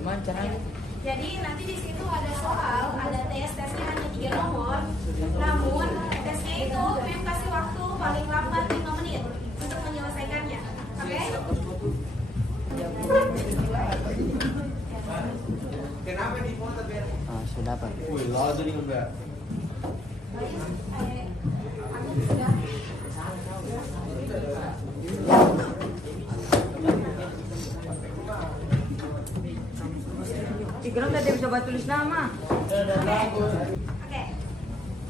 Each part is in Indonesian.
Gimana caranya? Jadi nanti di situ ada soal, ada tesnya hanya 3 nomor. Namun tesnya itu Mem kasih waktu paling lambat 5 menit untuk menyelesaikannya. Oke? Kenapa di foto biar? Ah, sudah Pak. Wih, lo tuh nih Mbak. Aku sudah. Kenapa tidak bisa buat tulis nama? Oke.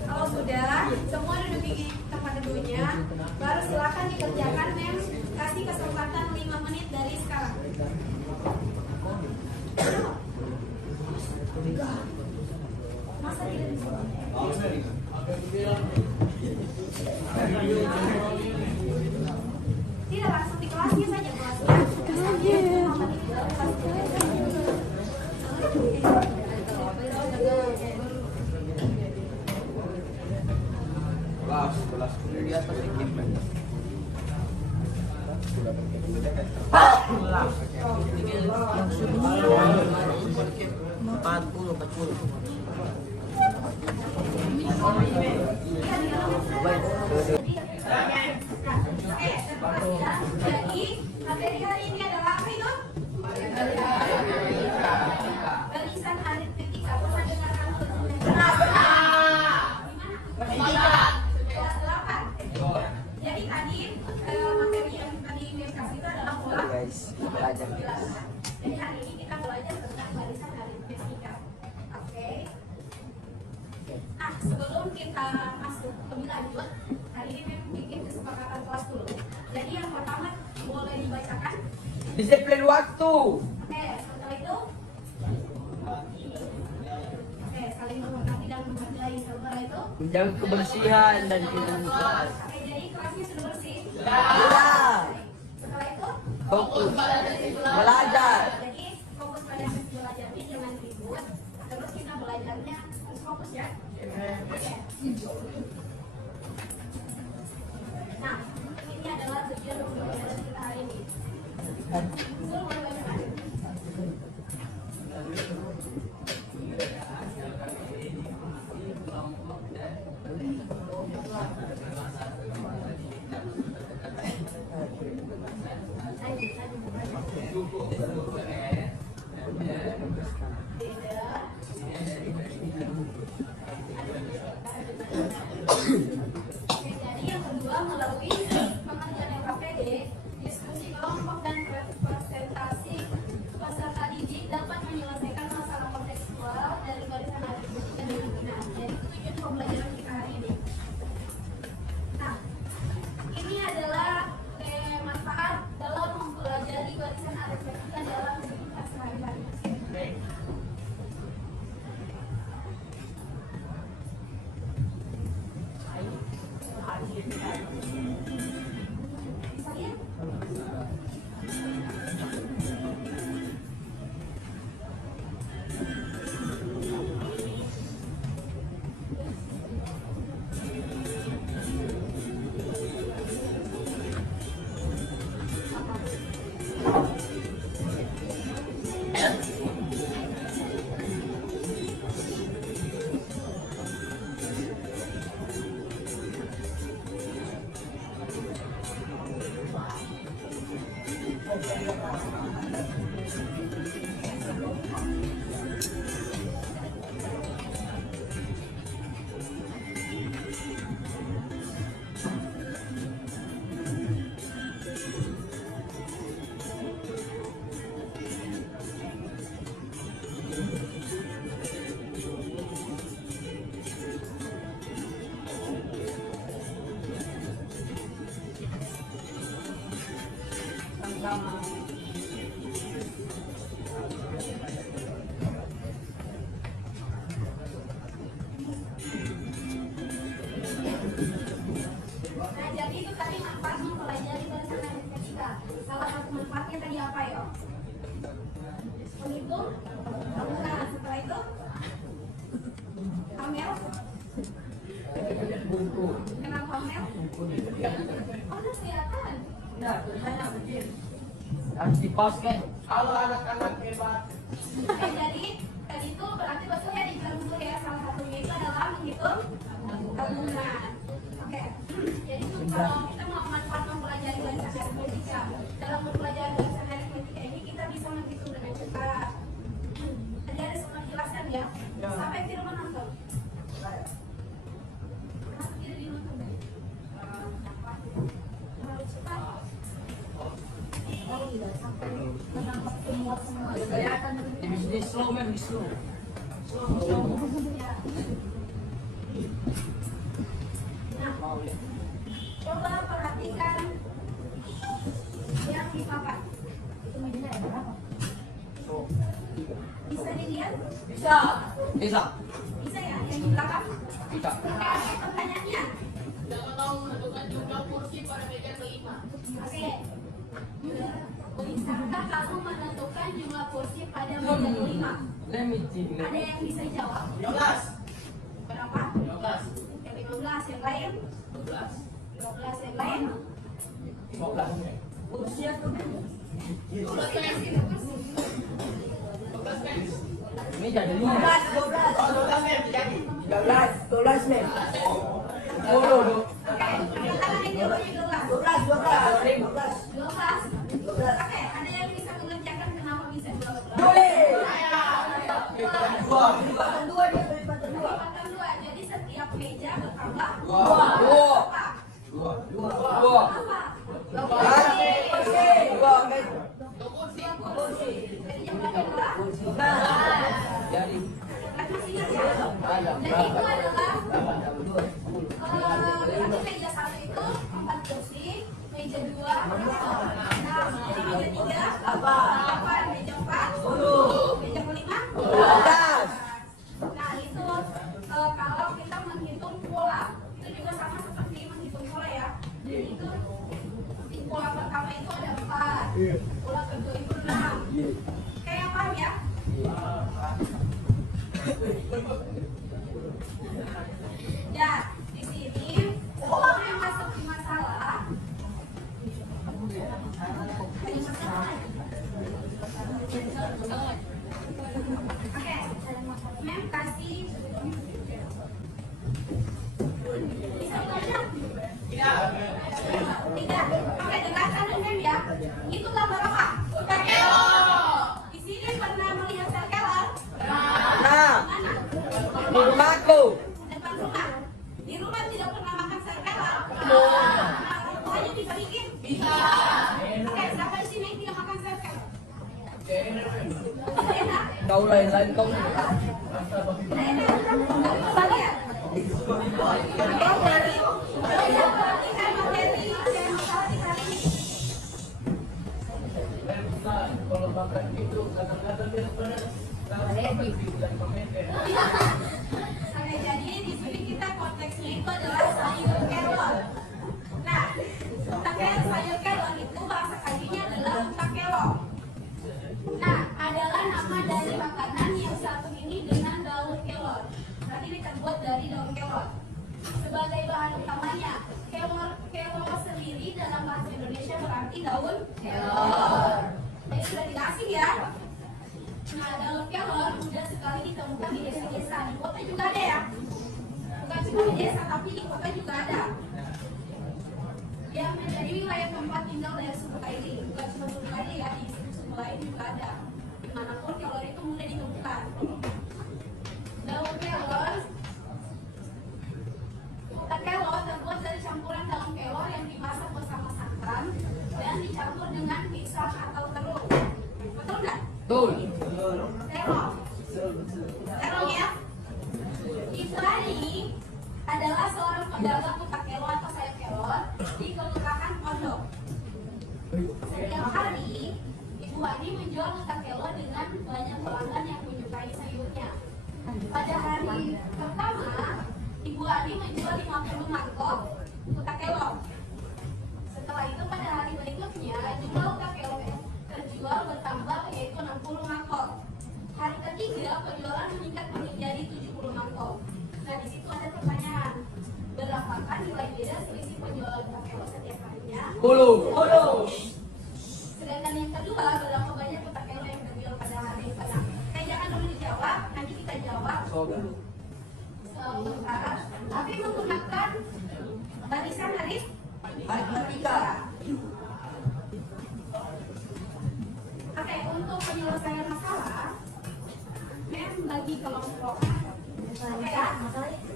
Kalau sudah, semua duduk di tempat duduknya, baru silakan dikerjakan. Mem kasih kesempatan 5 menit dari sekarang. Masa tidak bisa? Tidak, langsung di kelasnya saja kelasnya. Kelas di atas sedikit. Yang sudah 40. Baik. Jadi materi hari ini adalah apa itu? Barisan aritmetika. Pernah dengar kamu? Kelas 8. Jadi tadi materi yang tadi Mem kasih itu adalah pola. Guys, belajar guys. Jadi hari ini kita belajar tentang barisan aritmetika. Oke. Nah, sebelum kita masuk lebih lanjut, hari ini Mem bikin kesepakatan kelas dulu. Jadi yang pertama boleh dibacakan. Disiplin waktu. Oke, setelah itu. Oke, saling menghormati dan menghargai. Setelah itu. Menjaga kebersihan dan kebersihan. Oke, jadi kelasnya sudah bersih. Ya. Setelah itu. Fokus. Belajar. Jadi fokus pada sesi belajarnya, jangan ribut. Terus kita belajarnya harus fokus ya. Oke. Nah, ini adalah tujuan pembelajaran kita hari ini. Betul, boleh bacakan? Jadi yang kedua, melalui pengerjaan KPD, diskusi kelompok dan presentasi peserta didik dapat menyelesaikan masalah kontekstual dari barisan aritmetika dengan benar. Jadi itu tujuan pembelajaran kita hari ini. Nah, ini adalah manfaat dalam mempelajari barisan aritmetika dalam kehidupan sehari-hari. Nah, jadi itu tadi manfaat mempelajari barisan aritmetika. Salah satu manfaatnya tadi apa ya? Menghitung. Nah, setelah itu Amel. Kenapa Amel? Oh, udah kelihatan. Harus dipause kan? Kalau anak-anak hebat Oke, jadi tadi itu berarti maksudnya dibilang dulu ya, salah satunya itu adalah menghitung tabungan. Oke, jadi kalau kita mau manfaat mempelajari bahasa aritmetika, dalam mempelajari bahasa aritmetika ini kita bisa menghitung dengan cepat. Tadi ada semua jelaskan ya. Sampai tidak menonton. Masih tidak dinonton. Terlalu cepat. Ini slow man, slow. Ya. Nah, coba perhatikan yang di papan. Bisa dilihat? Bisa. Bisa. Bisa ya, yang di belakang? Bisa. Oke, apa pertanyaannya? Jangan tahu menentukan jumlah kursi pada meja kelima. Oke. Bisakah kamu menentukan jumlah kursi pada meja kelima? Let me think. Ada yang bisa jawab? 15. Berapa? 15. Yang 15, yang lain? 12. 12, yang lain? 15. Kursi aku. 12 kan? 12 kan? Ini jadi 12. Oh, 12 kan jadi. 12 men. 10. Oke, angkat tangan yang jawabannya 12. 12. Oke, ada yang bisa mengerjakan kenapa bisa 12? Lipatan dua, jadi setiap meja bertambah apa? Kursi. Jadi jumlahnya berapa? Jadi Masih ingat ya? Dan itu adalah berarti meja 1 itu 4 kursi, meja 2 6, jadi meja 3 8, meja 4 10, meja kelima 12. Nah itu kalau kita menghitung pola, itu juga sama seperti menghitung pola ya. Jadi itu di pola pertama itu ada 4, pola kedua itu 6. Kayak paham ya? Ya, di sini uang yang masuk di masalah. Oke, mem kasih. Bisa baca? Tidak. Oke, dengarkan mem ya. Itu gambar apa? Kelor. Di sini pernah melihat sel kelor? Nah, Mana? di rumahku. Depan rumah. Di rumah tidak pernah makan sel kelor. Nah, hanya bisa bikin? Bisa. Oke, siapa di sini yang tidak makan sel kelor? Tidak enak. Kau lain kau. Tidak enak. Coba lihat. Perhatikan materi yang masalah di hari ini. Kalau makan itu kadang-kadang dia benar. Oke, jadi di sini kita konteksnya itu adalah sayur kelor. Nah, sayur kelor itu bahasa kajinya adalah kelor. Nah, adalah nama dari makanan yang satu ini dengan daun kelor. Berarti ini terbuat dari daun kelor. Sebagai bahan utamanya, kelor sendiri dalam bahasa Indonesia berarti daun kelor. Jadi sudah tidak asing ya. Nah, daun kelor mudah sekali ditemukan di desa-desa. Di kota juga ada ya. Bukan cuma di desa, tapi di kota juga ada. Yang menjadi wilayah tempat tinggal dari suku Kaili. Bukan cuma suku Kaili ya, di suku lain juga ada. Dimanapun kelor itu mudah ditemukan. Daun kelor terbuat dari campuran daun kelor yang dimasak bersama santan dan dicampur dengan pisang atau telur. Betul nggak? Betul. Terong ya. Ibrani adalah seorang pedagang kutak kelor atau sayur kelor di Kelurahan Pondok. Setiap hari, Ibu Ani menjual kutak kelor dengan banyak pelanggan yang menyukai sayurnya. Pada hari pertama, Ibu Ani menjual 50 mangkok kutak kelor. Setelah itu pada hari berikutnya, jumlah kutak kelor terjual bertambah yaitu 60 mangkok. Hari ketiga penjualan meningkat menjadi 70 mangkok. Nah di situ ada pertanyaan, berapakah nilai beda selisih penjualan kutak kelor setiap harinya? 10. Sedangkan yang kedua, berapa banyak kutak kelor yang terjual pada hari pertama? penyelesaian masalah, mem bagi kelompok.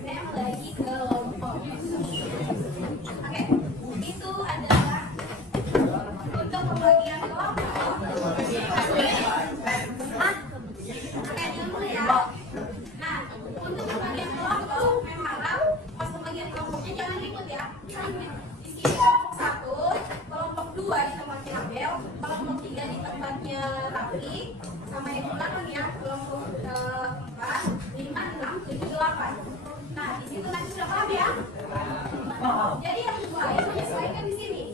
Mem bagi kelompok. Oke, itu adalah untuk pembagian kelompok. Oke, dulu ya. Nah, untuk pembagian kelompok memang pas pembagian kelompoknya jangan ribut ya. Di sini kelompok 1, kelompok 2 di tempatnya Abel, kelompok 3 di tempatnya Raffi, sama yang belakang ya, kelompok 4, 5, 6, 7, 8. Nah, di situ nanti sudah paham ya? Jadi yang kedua yang menyesuaikan di sini.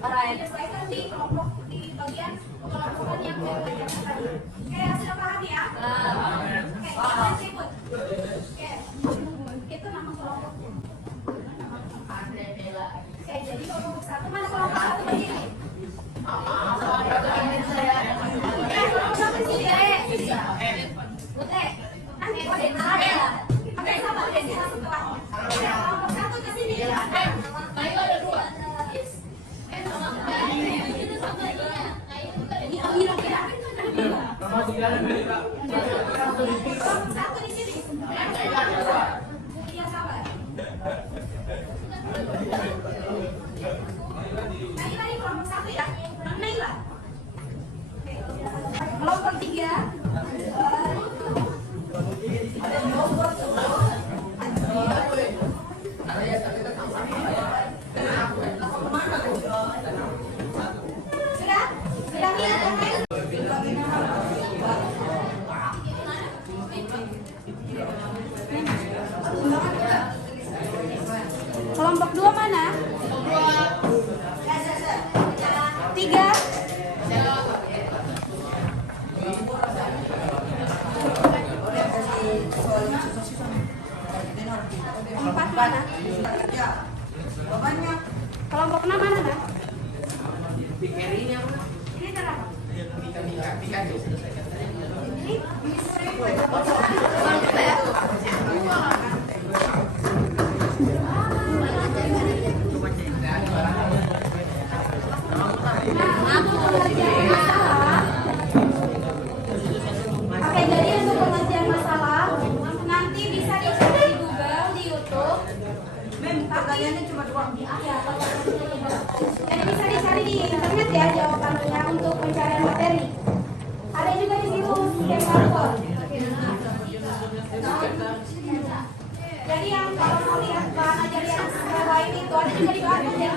Menyesuaikan di kelompok di bagian kelompokan yang bagian tadi. Oke, sudah paham ya? Oke, jangan ribut. Oke, itu nama kelompoknya. Oke, jadi kelompok 1 mana kelompok 1 berdiri? Kelompok 1 di sini ya. Oke, nanti ada. Oke, sabar, sini langsung kelas. Kelompok 1 ke sini ya. Ayo ada 2. Satu di sini. Iya, sabar. Tadi kelompok 1 ya. Naila. Kelompok 3. Sudah? Sudah lihat kan? Kelompok 2 mana? 3. Empat mana? Kelompok 6 mana? Nah? Ini terang. Oke, jadi untuk pengajian masalah nanti bisa dicari di Google, di YouTube. Pertanyaannya cuma 2. Ya, jadi bisa dicari di internet ya jawabannya untuk pencarian materi. Ada juga di situ skemator. Jadi yang kalau mau lihat bahan ajar yang lain itu ada juga di bawah ya.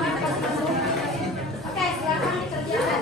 Oke, silakan dikerjakan.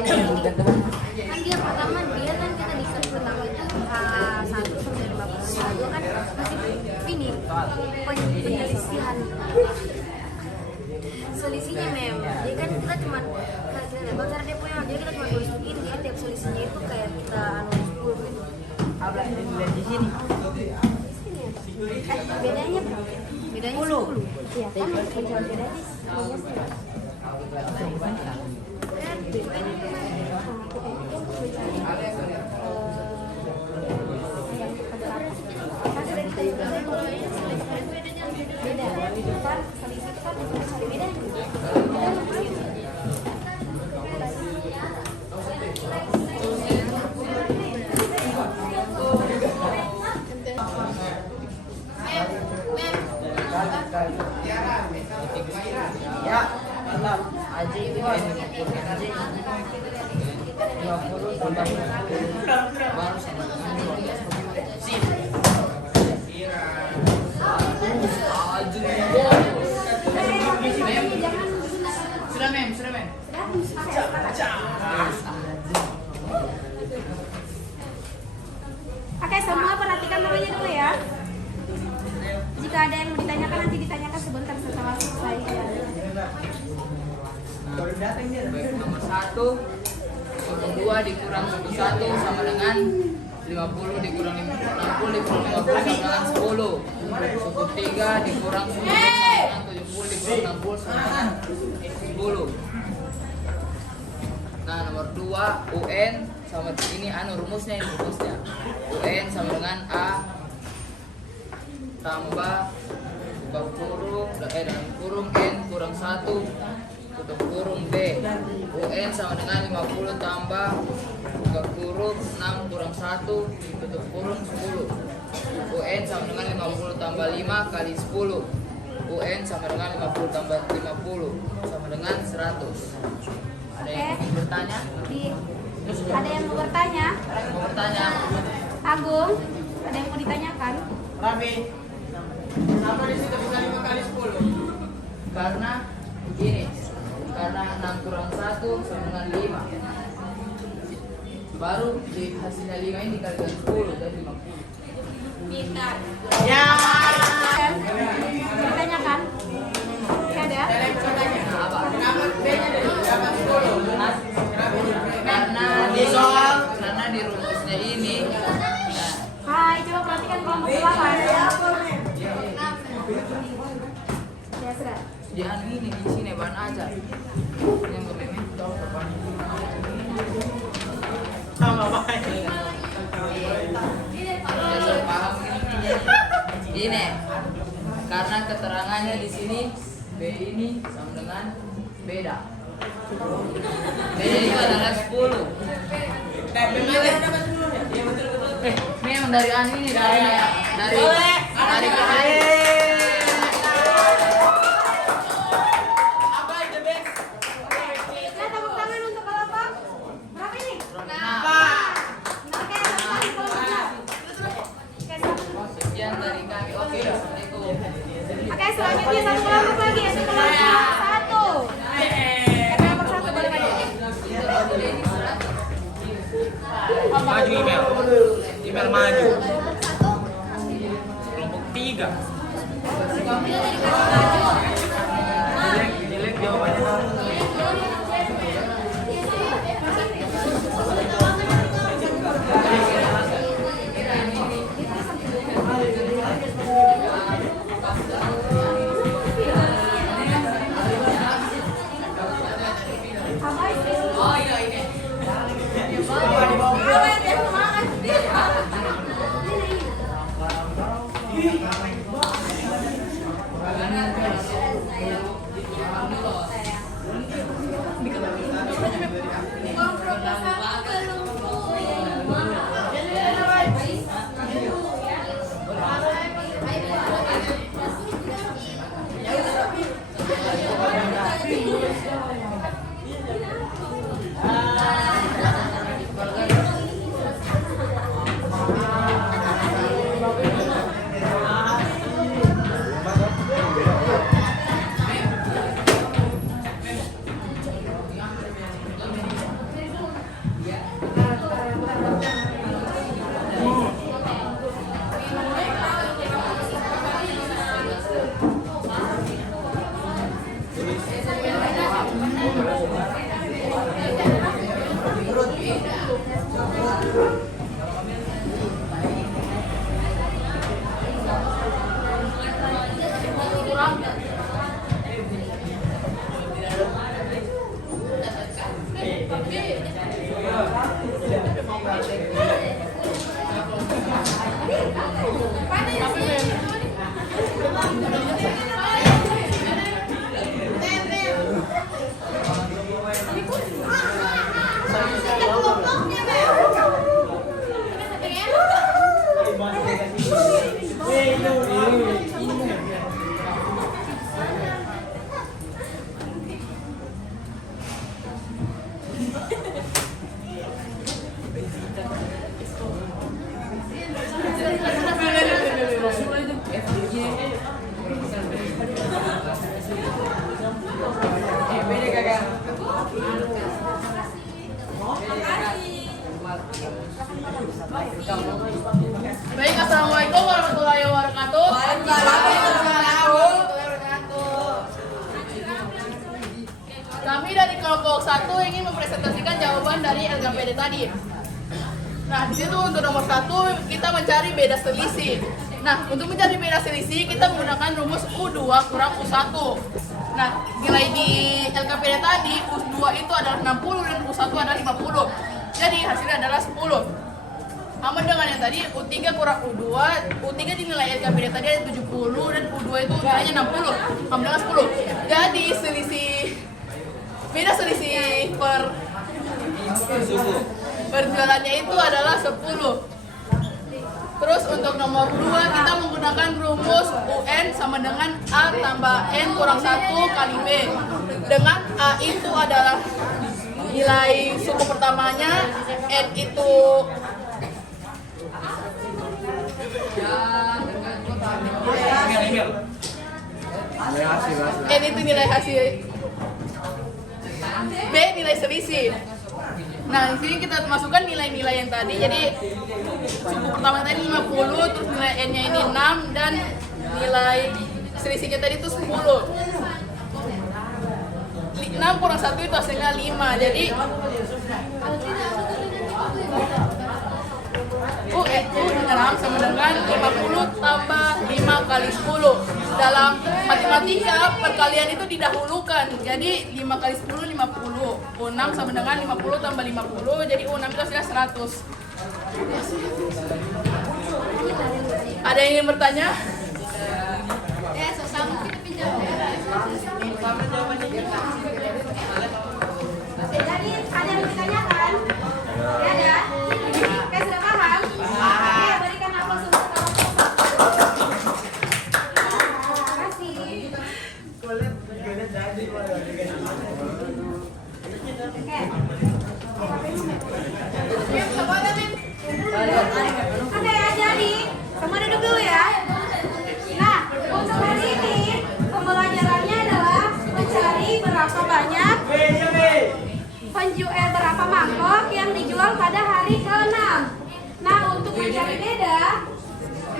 Kan dia pertama dia kan kita di set pertama itu 1 sampai 52 kan masih ini penyelisihan selisihnya jadi kan kita cuma bang cara dia punya dia kita cuma tulis begini jadi tiap selisihnya itu kayak kita 10 gitu di sini. Bedanya berapa? Bedanya 10. Iya kan? Bedanya Ya, mantap. Aji itu Aji. 50 tambah 50 baru sama dengan 12. Sip. Sudah mem, sudah mem. Oke, semua perhatikan namanya dulu ya. Jika ada yang mau ditanyakan nanti ditanyakan sebentar setelah selesai. Baik, nomor 1 nomor 2 dikurang 11 sama dengan 50 dikurang 60 dikurang 50 sama dengan 10. Suku 3 dikurang 10 sama dengan 70 dikurang 60 sama dengan 10. Nah, nomor 2 UN sama ini rumusnya UN sama dengan A tambah buka kurung dalam kurung N kurang 1 tutup kurung B. UN sama dengan 50 tambah buka kurung 6 kurang 1 tutup kurung 10. UN sama dengan 50 tambah 5 kali 10. UN sama dengan 50 tambah 50 sama dengan 100. Ada yang mau bertanya? Ada yang mau bertanya? Mau bertanya? Agung, ada yang mau ditanyakan? Rami, kenapa di situ bisa 5 kali 10? Karena begini, karena 6 kurang 1 sama dengan 5. Baru di hasilnya 5 ini dikalikan 10 dan 50. Pintar. Ya. Ditanyakan? Ada? Nah, apa? Kenapa B-nya dari 10? Karena di rumusnya ini. Nah, Hai, coba perhatikan kelompok 8. Ya, sudah. di anu ini di sini bahan aja. Yang bermeme. Sama baik. Ya, paham ini. Karena keterangannya di sini B ini sama dengan beda. B itu adalah 10. Memang dari anu ini dari Nah, tepuk tangan untuk kelompok berapa ini? Oke, sekian dari kami. Oke, assalamualaikum. Oke, selanjutnya satu kelompok lagi yaitu kelompok 1. Kelompok 1 boleh maju. Maju email. Email maju. Kelompok 3. Jelek jawabannya. Baik, assalamualaikum warahmatullahi wabarakatuh. Kami dari kelompok 1 ingin mempresentasikan jawaban dari LKPD tadi. Nah, di situ untuk nomor 1 kita mencari beda selisih. Nah, untuk mencari beda selisih kita menggunakan rumus U2 kurang U1. Nah, nilai di LKPD tadi U2 itu adalah 60 dan U1 adalah 50. Jadi hasilnya adalah 10. Sama dengan yang tadi U3 kurang U2, U3 dinilai LKPD tadi ada 70 dan U2 itu nilainya 60. Sama dengan 10. Jadi beda selisih perjualannya itu adalah 10. Terus untuk nomor 2 kita menggunakan rumus UN sama dengan A tambah N kurang 1 kali B. Dengan A itu adalah nilai suku pertamanya, N itu N itu nilai hasil, B nilai selisih. Nah, di sini kita masukkan nilai-nilai yang tadi. Jadi suku pertama tadi 50, terus nilai N-nya ini 6 dan nilai selisihnya tadi itu 10. 6 kurang 1 itu hasilnya 5. Jadi U dengan 6 sama dengan 50 tambah 5 kali 10. Dalam matematika perkalian itu didahulukan. Jadi 5 kali 10 50. U6 sama dengan 50 tambah 50. Jadi U6 itu hasilnya 100. Ada yang ingin bertanya? Jadi ada yang ditanyakan? Ya ada? Oke, sudah paham? Oke, berikan aplaus untuk terima kasih. Oke, jadi semua duduk dulu ya. Nah, untuk hari ini pembelajarannya adalah mencari berapa banyak berapa mangkok yang dijual pada hari ke-6. Nah, untuk mencari beda,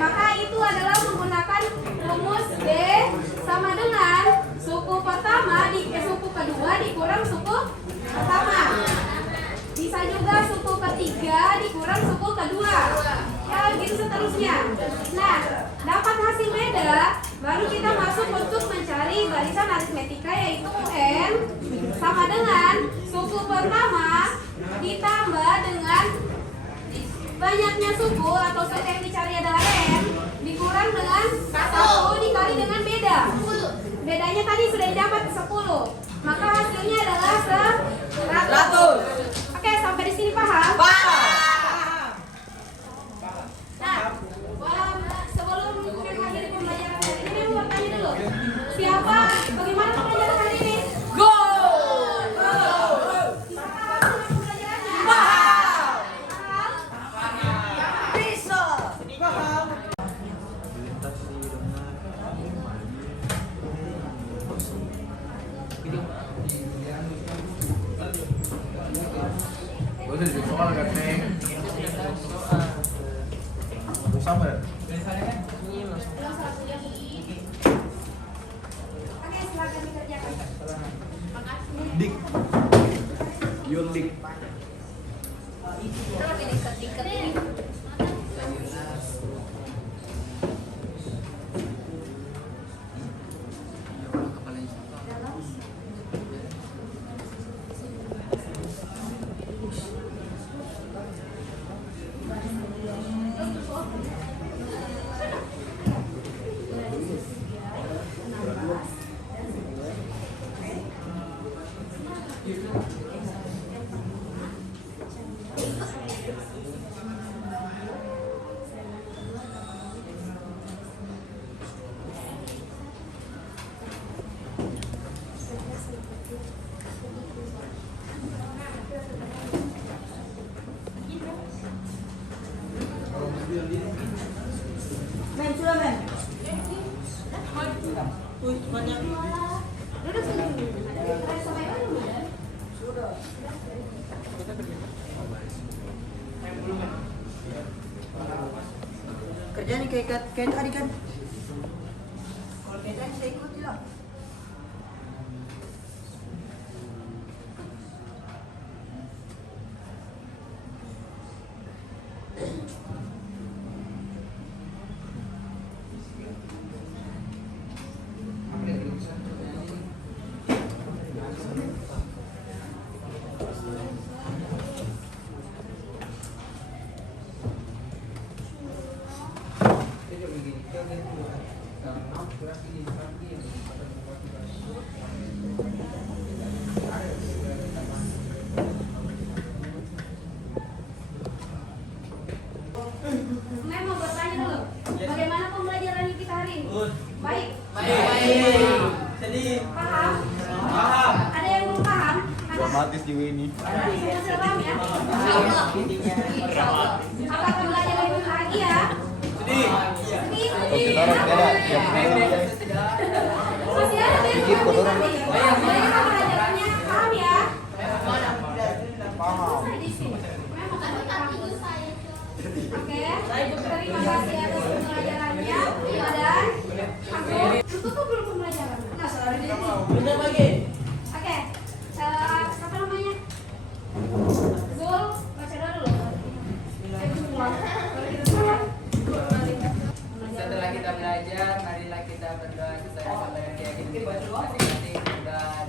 maka itu adalah menggunakan rumus B sama dengan suku pertama suku kedua dikurang suku pertama. Bisa juga suku ketiga dikurang suku kedua. Ya, gitu seterusnya. Nah, dapat hasil beda, baru kita masuk untuk mencari barisan aritmetika yaitu UN sama dengan suku pertama ditambah dengan banyaknya suku atau suku yang dicari adalah N dikurang dengan 1 dikali dengan beda. Bedanya tadi sudah didapat 10. Maka hasilnya adalah 100. Oke, sampai di sini paham? Nah, sebelum mengakhiri pembelajaran hari ini, mau bertanya dulu. Siapa? Bagaimana pembelajaran hari ini? Go! Oke, silakan dikerjakan. Dik. Yun dik. Kenapa diikat-ikat ini? Men, sudah men. Duduk sini. Sama yang mana? Sudah. Kerjanya kayak tadi kan. Kalau kayak tadi saya ikuti lah. Saya mau bertanya dulu, bagaimana pembelajaran kita hari ini? Baik. Paham? Ada yang belum paham? Dramatis juga ini. Berarti sudah paham ya? Apakah belajar lebih bahagia? Sedih. Oke, orang beda. Yang Masih ada Pikir kok orang. Bagaimana pembelajarannya? Paham ya? paham. Oke, terima kasih atas pembelajarannya. Dan aku tutup dulu pembelajaran. Oke, apa namanya? Zul, baca dulu. Setelah kita belajar, marilah kita berdoa sesuai dengan keyakinan kita masing-masing dan